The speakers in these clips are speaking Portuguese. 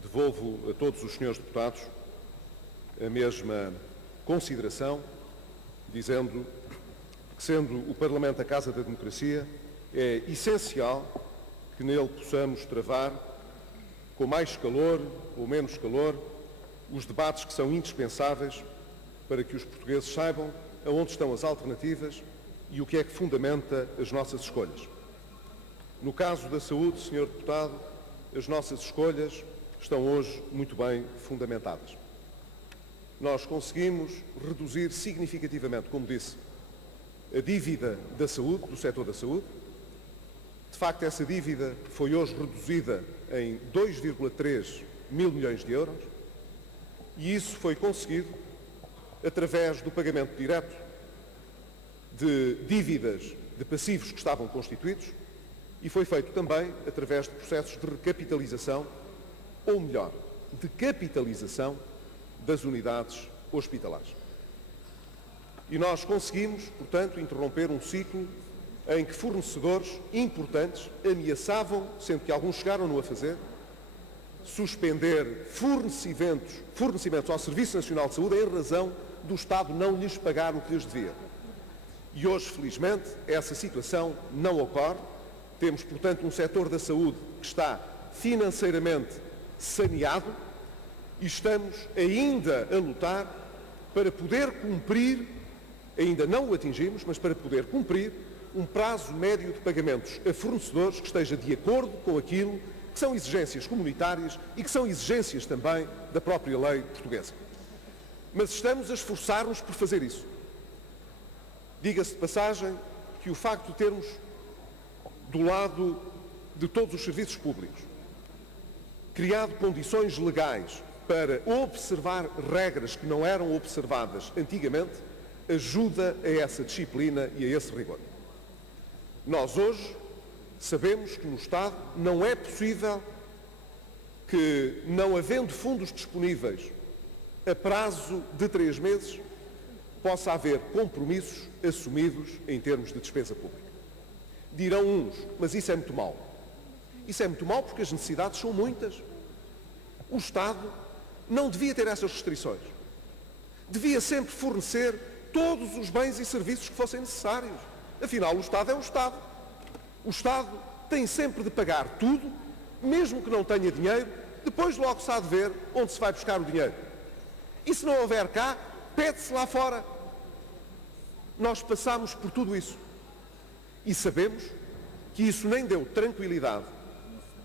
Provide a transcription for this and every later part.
Devolvo a todos os senhores deputados a mesma consideração, dizendo que, sendo o Parlamento a Casa da Democracia, é essencial que nele possamos travar, com mais calor ou menos calor, os debates que são indispensáveis para que os portugueses saibam aonde estão as alternativas e o que é que fundamenta as nossas escolhas. No caso da saúde, senhor deputado, as nossas escolhas estão hoje muito bem fundamentadas. Nós conseguimos reduzir significativamente, como disse, a dívida da saúde, do setor da saúde. De facto, essa dívida foi hoje reduzida em 2,3 mil milhões de euros e isso foi conseguido através do pagamento direto de dívidas de passivos que estavam constituídos e foi feito também através de processos de recapitalização, ou melhor, de capitalização das unidades hospitalares. E nós conseguimos, portanto, interromper um ciclo em que fornecedores importantes ameaçavam, sendo que alguns chegaram-no a fazer, suspender fornecimentos ao Serviço Nacional de Saúde em razão do Estado não lhes pagar o que lhes devia. E hoje, felizmente, essa situação não ocorre. Temos, portanto, um setor da saúde que está financeiramente saneado e estamos ainda a lutar para poder cumprir, ainda não o atingimos, mas para poder cumprir um prazo médio de pagamentos a fornecedores que esteja de acordo com aquilo que são exigências comunitárias e que são exigências também da própria lei portuguesa. Mas estamos a esforçar-nos por fazer isso. Diga-se de passagem que o facto de termos do lado de todos os serviços públicos criado condições legais para observar regras que não eram observadas antigamente, ajuda a essa disciplina e a esse rigor. Nós hoje sabemos que no Estado não é possível que, não havendo fundos disponíveis a prazo de 3 meses, possa haver compromissos assumidos em termos de despesa pública. Dirão uns, mas isso é muito mau. Isso é muito mau porque as necessidades são muitas. O Estado não devia ter essas restrições. Devia sempre fornecer todos os bens e serviços que fossem necessários. Afinal, o Estado é o Estado. O Estado tem sempre de pagar tudo, mesmo que não tenha dinheiro, depois logo se há de ver onde se vai buscar o dinheiro. E se não houver cá, pede-se lá fora. Nós passamos por tudo isso. E sabemos que isso nem deu tranquilidade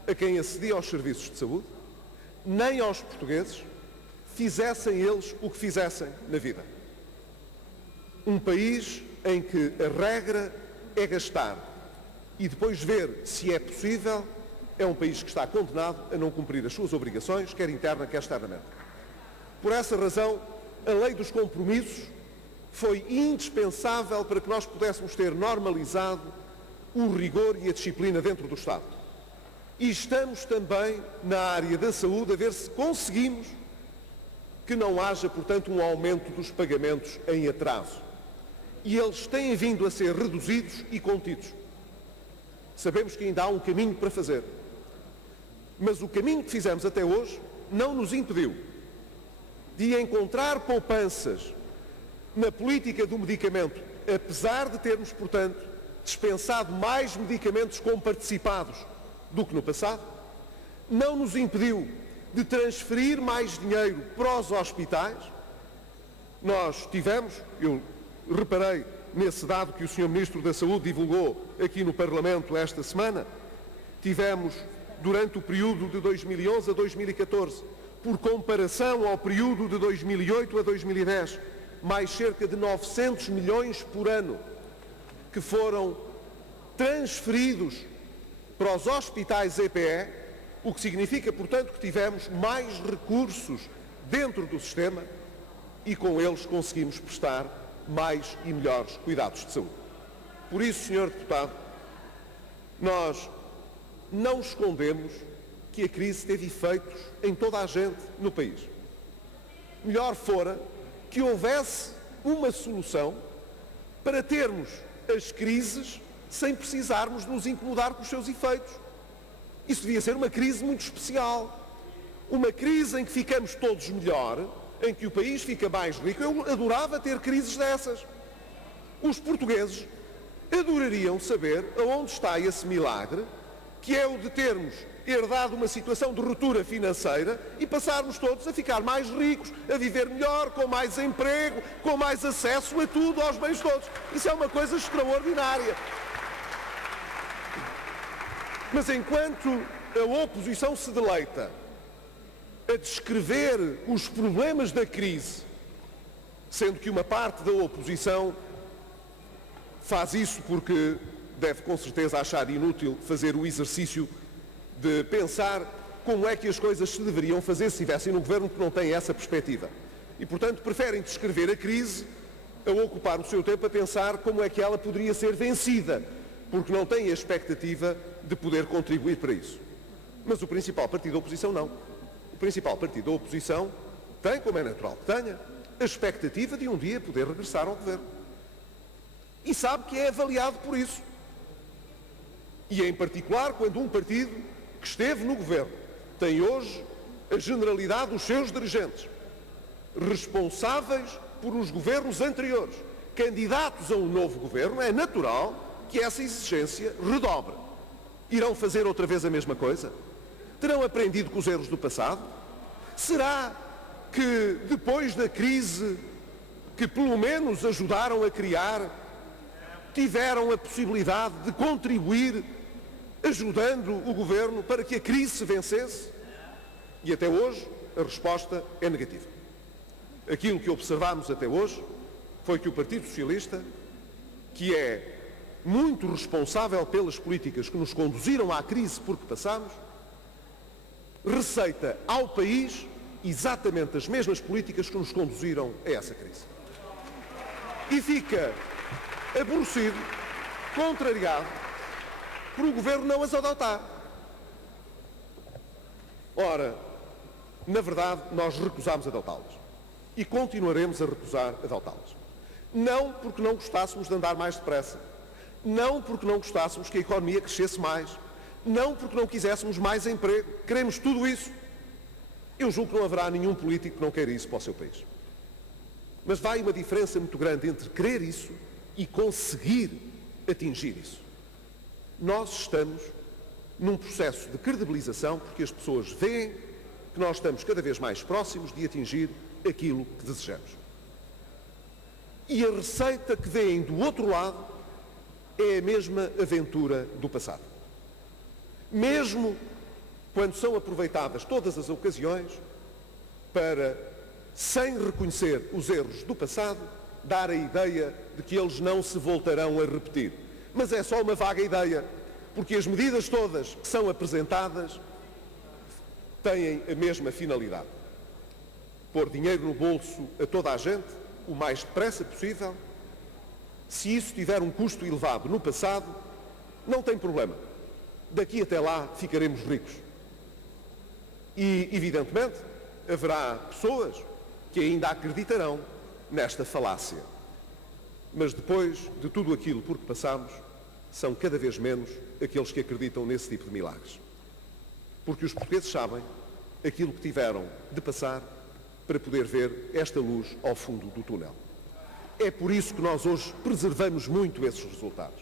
a quem acedia aos serviços de saúde, nem aos portugueses, fizessem eles o que fizessem na vida. Um país em que a regra é gastar e depois ver se é possível, é um país que está condenado a não cumprir as suas obrigações, quer interna, quer externamente. Por essa razão, a lei dos compromissos foi indispensável para que nós pudéssemos ter normalizado o rigor e a disciplina dentro do Estado. E estamos também na área da saúde a ver se conseguimos que não haja, portanto, um aumento dos pagamentos em atraso. E eles têm vindo a ser reduzidos e contidos. Sabemos que ainda há um caminho para fazer. Mas o caminho que fizemos até hoje não nos impediu de encontrar poupanças na política do medicamento, apesar de termos, portanto, dispensado mais medicamentos comparticipados do que no passado, não nos impediu de transferir mais dinheiro para os hospitais. Nós tivemos, eu reparei nesse dado que o Sr. Ministro da Saúde divulgou aqui no Parlamento esta semana, tivemos, durante o período de 2011 a 2014, por comparação ao período de 2008 a 2010, mais cerca de 900 milhões por ano que foram transferidos para os hospitais EPE, o que significa, portanto, que tivemos mais recursos dentro do sistema e com eles conseguimos prestar mais e melhores cuidados de saúde. Por isso, Sr. Deputado, nós não escondemos que a crise teve efeitos em toda a gente no país. Melhor fora que houvesse uma solução para termos as crises sem precisarmos nos incomodar com os seus efeitos. Isso devia ser uma crise muito especial. Uma crise em que ficamos todos melhor, em que o país fica mais rico. Eu adorava ter crises dessas. Os portugueses adorariam saber aonde está esse milagre, que é o de termos herdado uma situação de ruptura financeira e passarmos todos a ficar mais ricos, a viver melhor, com mais emprego, com mais acesso a tudo, aos bens todos. Isso é uma coisa extraordinária. Mas enquanto a oposição se deleita a descrever os problemas da crise, sendo que uma parte da oposição faz isso porque deve com certeza achar inútil fazer o exercício de pensar como é que as coisas se deveriam fazer se estivessem no governo, que não tem essa perspectiva. E, portanto, preferem descrever a crise a ocupar o seu tempo a pensar como é que ela poderia ser vencida, porque não têm a expectativa de poder contribuir para isso. Mas o principal partido da oposição não. O principal partido da oposição tem, como é natural que tenha, a expectativa de um dia poder regressar ao governo. E sabe que é avaliado por isso. E em particular quando um partido que esteve no governo tem hoje a generalidade dos seus dirigentes responsáveis por os governos anteriores, candidatos a um novo governo, é natural que essa exigência redobre. Irão fazer outra vez a mesma coisa? Terão aprendido com os erros do passado? Será que depois da crise que pelo menos ajudaram a criar, tiveram a possibilidade de contribuir ajudando o governo para que a crise se vencesse? E até hoje a resposta é negativa. Aquilo que observamos até hoje foi que o Partido Socialista, que é muito responsável pelas políticas que nos conduziram à crise por que passámos, receita ao país exatamente as mesmas políticas que nos conduziram a essa crise. E fica aborrecido, contrariado, por o governo não as adotar. Ora, na verdade, nós recusámos adotá-las e continuaremos a recusar adotá-las. Não porque não gostássemos de andar mais depressa, não porque não gostássemos que a economia crescesse mais, não porque não quiséssemos mais emprego. Queremos tudo isso. Eu julgo que não haverá nenhum político que não queira isso para o seu país. Mas vai uma diferença muito grande entre querer isso e conseguir atingir isso. Nós estamos num processo de credibilização porque as pessoas veem que nós estamos cada vez mais próximos de atingir aquilo que desejamos. E a receita que vem do outro lado é a mesma aventura do passado. Mesmo quando são aproveitadas todas as ocasiões para, sem reconhecer os erros do passado, dar a ideia de que eles não se voltarão a repetir. Mas é só uma vaga ideia, porque as medidas todas que são apresentadas têm a mesma finalidade. Pôr dinheiro no bolso a toda a gente, o mais depressa possível. Se isso tiver um custo elevado no passado, não tem problema. Daqui até lá ficaremos ricos. E, evidentemente, haverá pessoas que ainda acreditarão nesta falácia. Mas depois de tudo aquilo por que passamos, são cada vez menos aqueles que acreditam nesse tipo de milagres. Porque os portugueses sabem aquilo que tiveram de passar para poder ver esta luz ao fundo do túnel. É por isso que nós hoje preservamos muito esses resultados.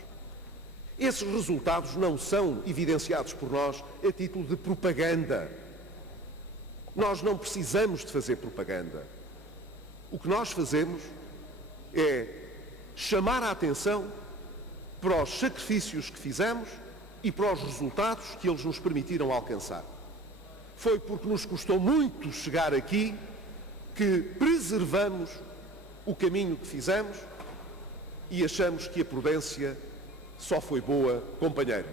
Esses resultados não são evidenciados por nós a título de propaganda. Nós não precisamos de fazer propaganda. O que nós fazemos é chamar a atenção para os sacrifícios que fizemos e para os resultados que eles nos permitiram alcançar. Foi porque nos custou muito chegar aqui que preservamos o caminho que fizemos e achamos que a prudência só foi boa companheira.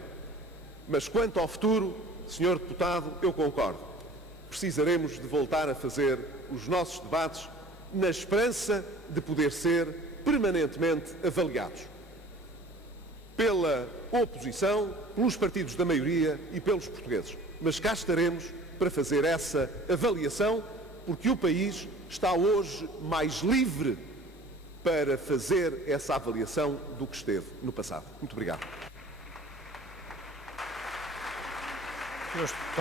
Mas quanto ao futuro, Sr. Deputado, eu concordo. Precisaremos de voltar a fazer os nossos debates na esperança de poder ser permanentemente avaliados pela oposição, pelos partidos da maioria e pelos portugueses. Mas cá estaremos para fazer essa avaliação, porque o país está hoje mais livre para fazer essa avaliação do que esteve no passado. Muito obrigado. Senhores deputados.